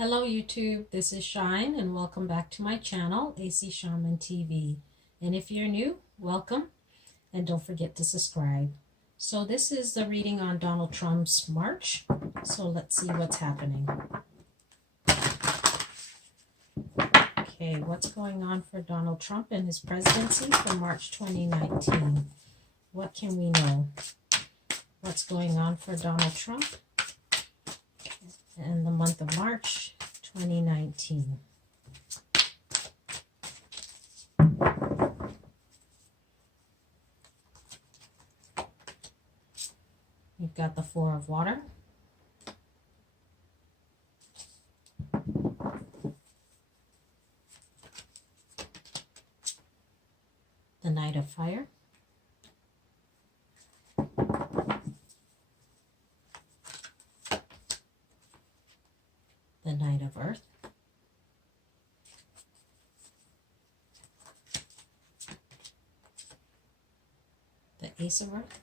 Hello YouTube, this is Shine and welcome back to my channel, AC Shaman TV. And if you're new, welcome and don't forget to subscribe. So this is the reading on Donald Trump's March. So let's see what's happening. Okay, what's going on for Donald Trump and his presidency for March 2019? What can we know? What's going on for Donald Trump in the month of March 2019? You've got the Four of Water, the Knight of Fire, the Knight of Earth, the Ace of Earth,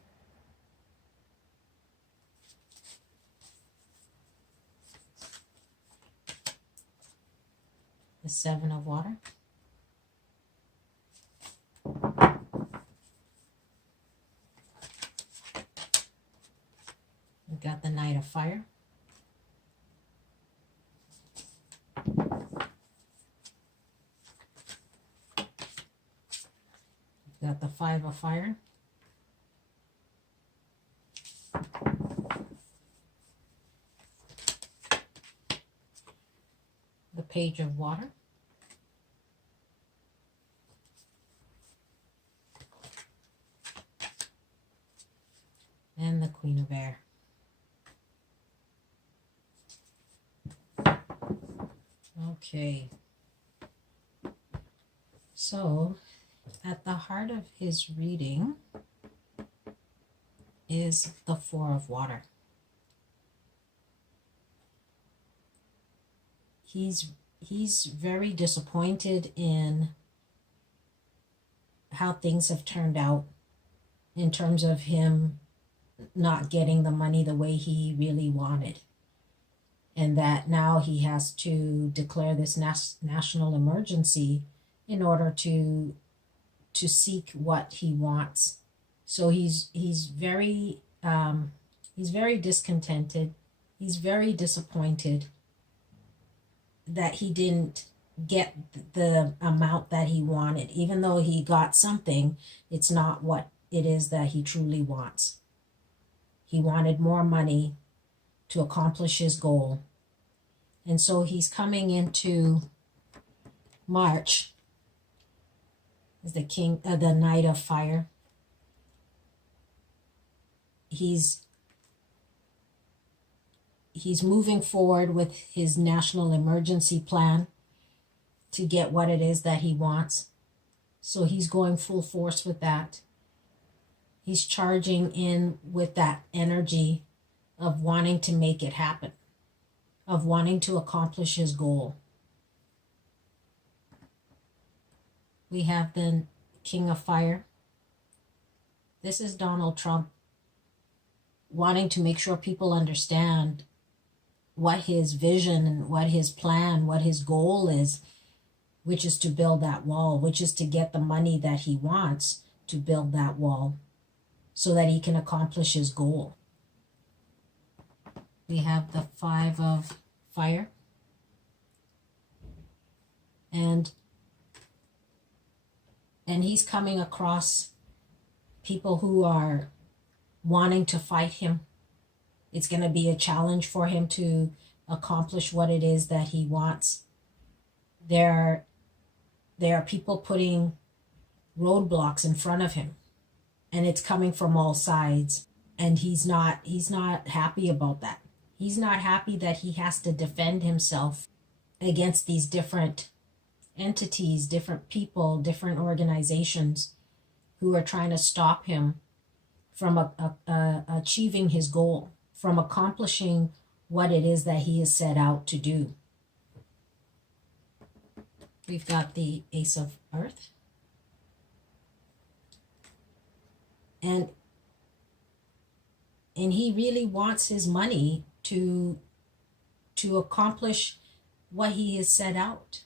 the Seven of Water, we've got the Knight of Fire, we've got the Five of Fire, the Page of Water, and the Queen of Air. Okay, so at the heart of his reading is the Four of Water. He's very disappointed in how things have turned out in terms of him not getting the money the way he really wanted, and that now he has to declare this national emergency in order to seek what he wants. So he's very discontented. He's very disappointed that he didn't get the amount that he wanted. Even though he got something, it's not what it is that he truly wants. He wanted more money to accomplish his goal. And so he's coming into March as the Knight of Fire. He's moving forward with his national emergency plan to get what it is that he wants. So he's going full force with that. He's charging in with that energy of wanting to make it happen, of wanting to accomplish his goal. We have the King of Fire. This is Donald Trump wanting to make sure people understand what his vision and what his plan, what his goal is, which is to build that wall, which is to get the money that he wants to build that wall so that he can accomplish his goal. We have the Five of Fire. And he's coming across people who are wanting to fight him. It's going to be a challenge for him to accomplish what it is that he wants. There are people putting roadblocks in front of him, and it's coming from all sides, and he's not happy about that. He's not happy that he has to defend himself against these different entities, different people, different organizations who are trying to stop him from achieving his goal, from accomplishing what it is that he has set out to do. We've got the Ace of Earth. And he really wants his money to accomplish what he has set out,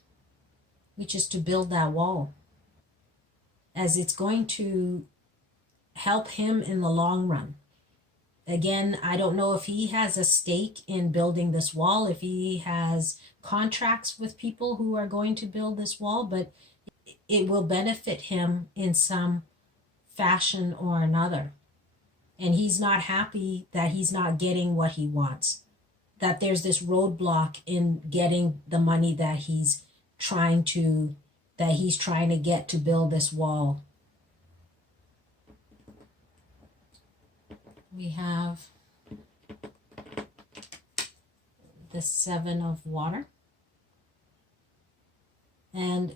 which is to build that wall, as it's going to help him in the long run. Again, I don't know if he has a stake in building this wall, if he has contracts with people who are going to build this wall, but it will benefit him in some fashion or another. And he's not happy that he's not getting what he wants, that there's this roadblock in getting the money that he's trying to get to build this wall. We have the Seven of Water. And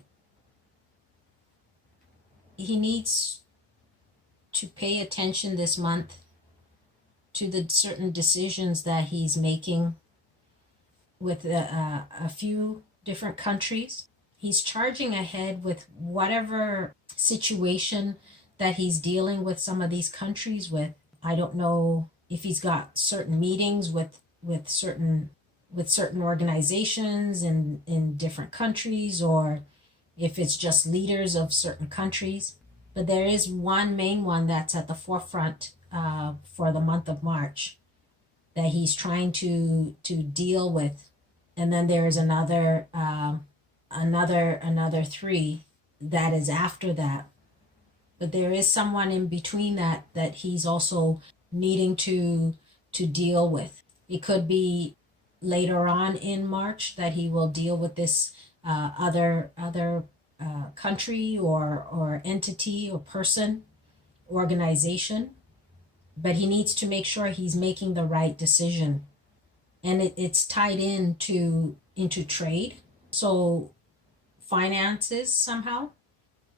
he needs to pay attention this month to the certain decisions that he's making with a few different countries. He's charging ahead with whatever situation that he's dealing with some of these countries with. I don't know if he's got certain meetings with certain organizations in different countries, or if it's just leaders of certain countries. But there is one main one that's at the forefront for the month of March that he's trying to deal with. And then there's another three that is after that. But there is someone in between that he's also needing to deal with. It could be later on in March that he will deal with this other country or entity or person, organization. But he needs to make sure he's making the right decision. And it's tied into trade. So finances somehow.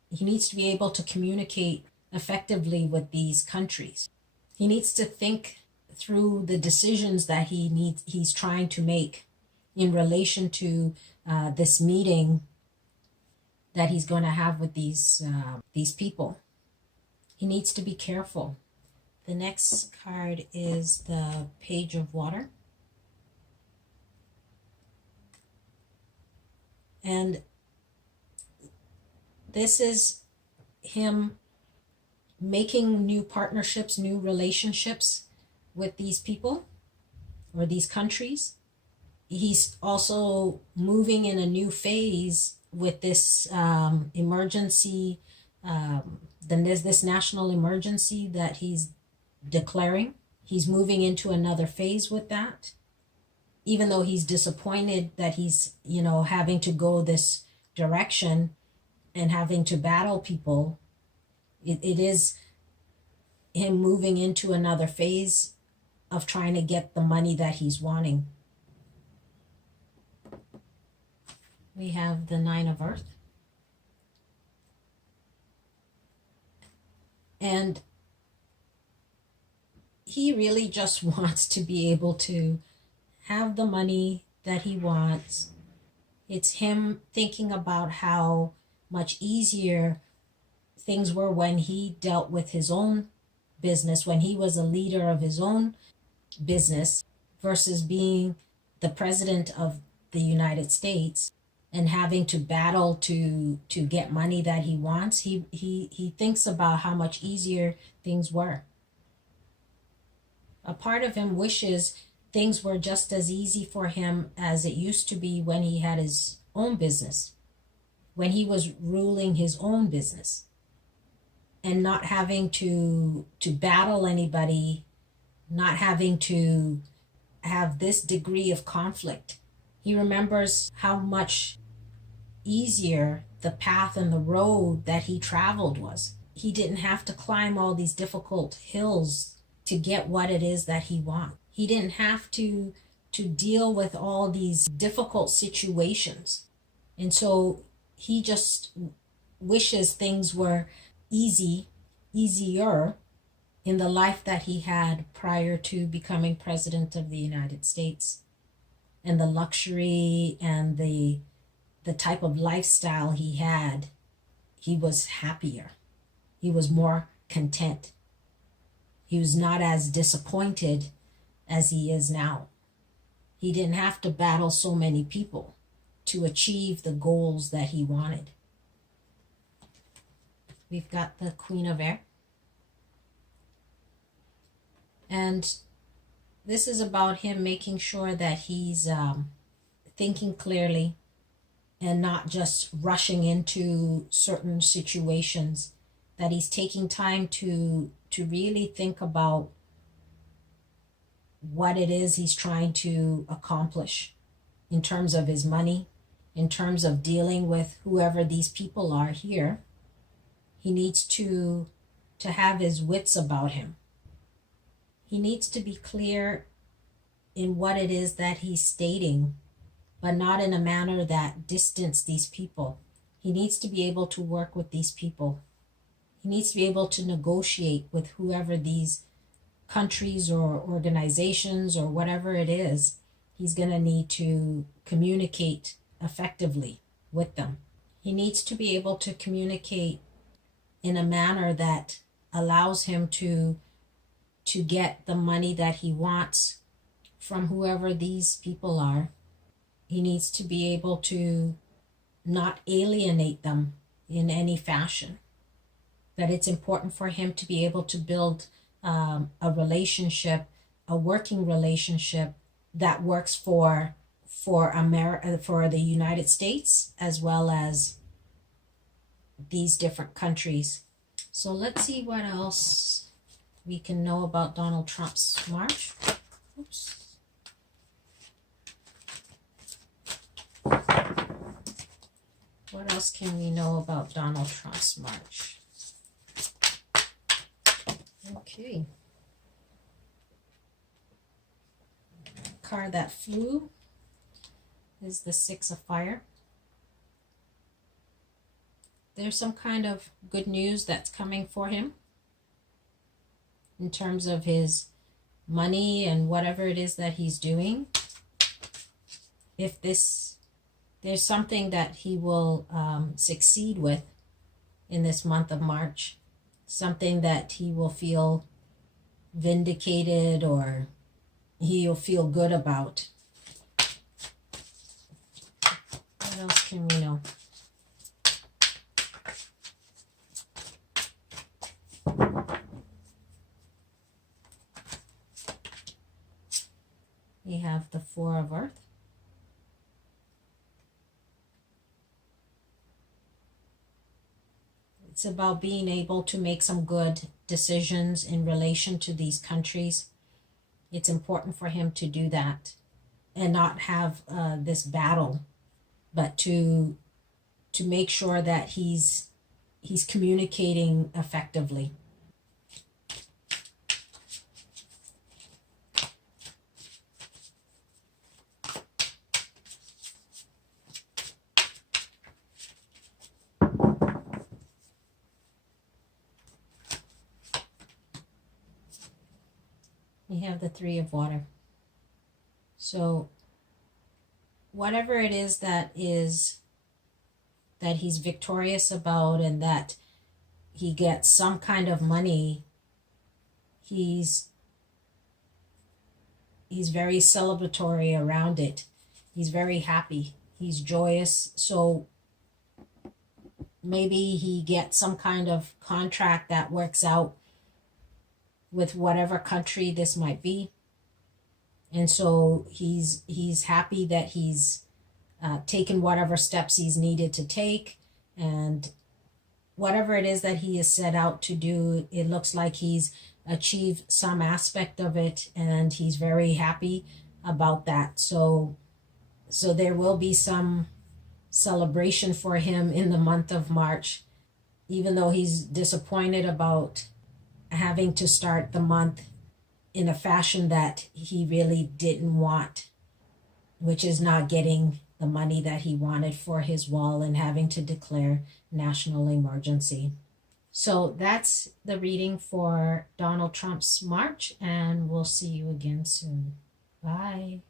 He needs to be able to communicate effectively with these countries. He needs to think through the decisions that he's trying to make in relation to this meeting that he's going to have with these people. He needs to be careful. The next card is the Page of Water. And this is him making new partnerships, new relationships with these people or these countries. He's also moving in a new phase with this emergency, this national emergency that he's declaring. He's moving into another phase with that. Even though he's disappointed that he's, having to go this direction and having to battle people, it is him moving into another phase of trying to get the money that he's wanting. We have the Nine of Earth. And he really just wants to be able to have the money that he wants. It's him thinking about how much easier things were when he dealt with his own business, when he was a leader of his own business, versus being the president of the United States and having to battle to get money that he wants. He thinks about how much easier things were. A part of him wishes things were just as easy for him as it used to be when he had his own business, when he was ruling his own business and not having to battle anybody, not having to have this degree of conflict. He remembers how much easier the path and the road that he traveled was. He didn't have to climb all these difficult hills to get what it is that he wants. He didn't have to deal with all these difficult situations. And so he just wishes things were easier in the life that he had prior to becoming president of the United States, and the luxury and the type of lifestyle he had. He was happier. He was more content. He was not as disappointed as he is now. He didn't have to battle so many people. to achieve the goals that he wanted. We've got the Queen of Air. And this is about him making sure that he's thinking clearly and not just rushing into certain situations, that he's taking time to really think about what it is he's trying to accomplish in terms of his money, in terms of dealing with whoever these people are here. He needs to have his wits about him. He needs to be clear in what it is that he's stating, but not in a manner that distances these people. He needs to be able to work with these people. He needs to be able to negotiate with whoever these countries or organizations or whatever it is. He's going to need to communicate effectively with them. He needs to be able to communicate in a manner that allows him to get the money that he wants from whoever these people are. He needs to be able to not alienate them in any fashion. That it's important for him to be able to build a relationship, a working relationship that works for America, for the United States, as well as these different countries. So let's see what else we can know about Donald Trump's march. Oops. What else can we know about Donald Trump's march? Okay. Card that flew is the Six of Fire. There's some kind of good news that's coming for him in terms of his money and whatever it is that he's doing. If there's something that he will succeed with in this month of March, something that he will feel vindicated or he'll feel good about. What else can we know? We have the Four of Earth. It's about being able to make some good decisions in relation to these countries. It's important for him to do that and not have this battle, but to make sure that he's communicating effectively. We have the Three of Water. So whatever it is that he's victorious about and that he gets some kind of money, he's very celebratory around it. He's very happy. He's joyous. So maybe he gets some kind of contract that works out with whatever country this might be. And so he's happy that he's taken whatever steps he's needed to take, and whatever it is that he has set out to do, it looks like he's achieved some aspect of it, and he's very happy about that. So there will be some celebration for him in the month of March, even though he's disappointed about having to start the month in a fashion that he really didn't want, which is not getting the money that he wanted for his wall and having to declare national emergency. So that's the reading for Donald Trump's march, and we'll see you again soon. Bye.